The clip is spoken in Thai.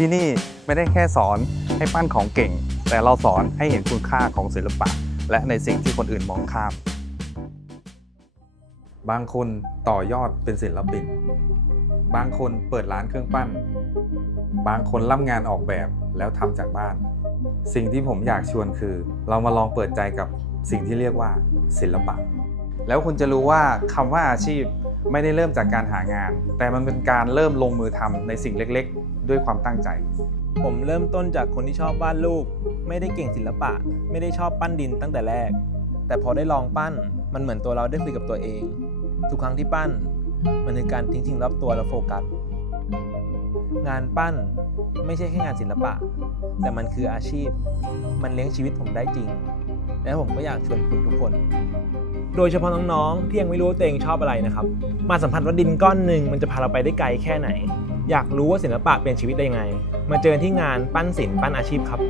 ที่นี่ไม่ได้แค่สอนให้ปั้นของเก่ง แต่เราสอนให้เห็นคุณค่าของศิลปะ และในสิ่งที่คนอื่นมองข้าม บางคนต่อยอดเป็นศิลปิน บางคนเปิดร้านเครื่องปั้น บางคนรับงานออกแบบแล้วทำจากบ้าน สิ่งที่ผมอยากชวนคือ เรามาลองเปิดใจกับสิ่งที่เรียกว่าศิลปะ แล้วคุณจะรู้ว่าคำว่าอาชีพ ไม่ได้เริ่มจากการหางาน แต่มันเป็นการเริ่มลงมือทำในสิ่งเล็กๆ ด้วยความตั้งใจ ผมเริ่มต้นจากคนที่ชอบวาดรูป ไม่ได้เก่งศิลปะ ไม่ได้ชอบปั้นดินตั้งแต่แรก แต่พอได้ลองปั้นมันเหมือนตัวเราได้คุยกับตัวเอง ทุกครั้งที่ปั้น มันคือการทิ้งสิ่งรอบตัวแล้วโฟกัสงานปั้นไม่ใช่แค่งานศิลปะ แต่มันคืออาชีพ มันเลี้ยงชีวิตผมได้จริง และผมก็อยากชวนคุณทุกคน โดยเฉพาะน้องๆที่ยังไม่รู้ว่าตัวเองชอบอะไรนะครับ มาสัมผัสว่าดินก้อนหนึ่งมันจะพาเราไปได้ไกลแค่ไหน อยากรู้ว่าศิลปะเปลี่ยนชีวิตได้ยังไง มาเจอที่งานปั้นศิลป์ปั้นอาชีพครับ